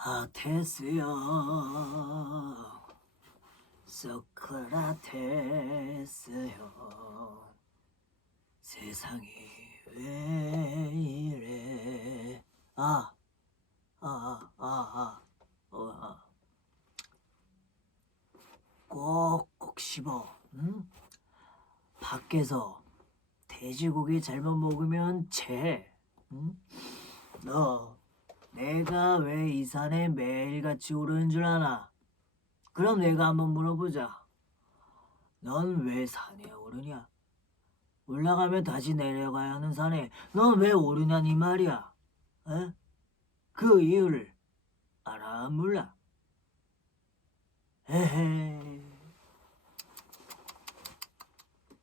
소크라테스요 소크라테스요 세상이 왜 이래 아, 아, 아, 아, 어, 아. 꼭꼭 씹어, 응? 밖에서 돼지고기 잘못 먹으면 재, 응? 너 내가 왜 이 산에 매일같이 오르는 줄 아나? 그럼 내가 한번 물어보자. 넌 왜 산에 오르냐? 올라가면 다시 내려가야 하는 산에 넌 왜 오르냐니 말이야. 에? 그 이유를 알아 몰라? 에헤.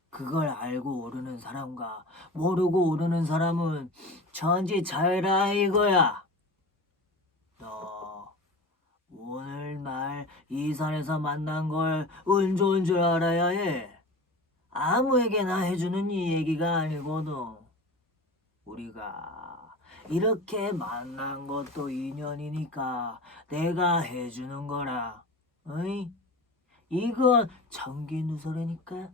그걸 알고 오르는 사람과 모르고 오르는 사람은 천지 차이라 이거야. 너 오늘 날 이 산에서 만난 걸 운 좋은 줄 알아야 해. 아무에게나 해주는 이 얘기가 아니거든. 우리가 이렇게 만난 것도 인연이니까 내가 해주는 거라. 어이? 이건 전기 누설이니까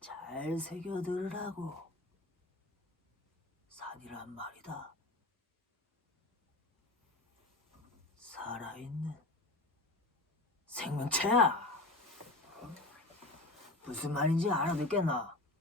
잘 새겨 들으라고. 산이란 말이다. 살아 있는 생명체야. 무슨 말인지 알아듣겠나?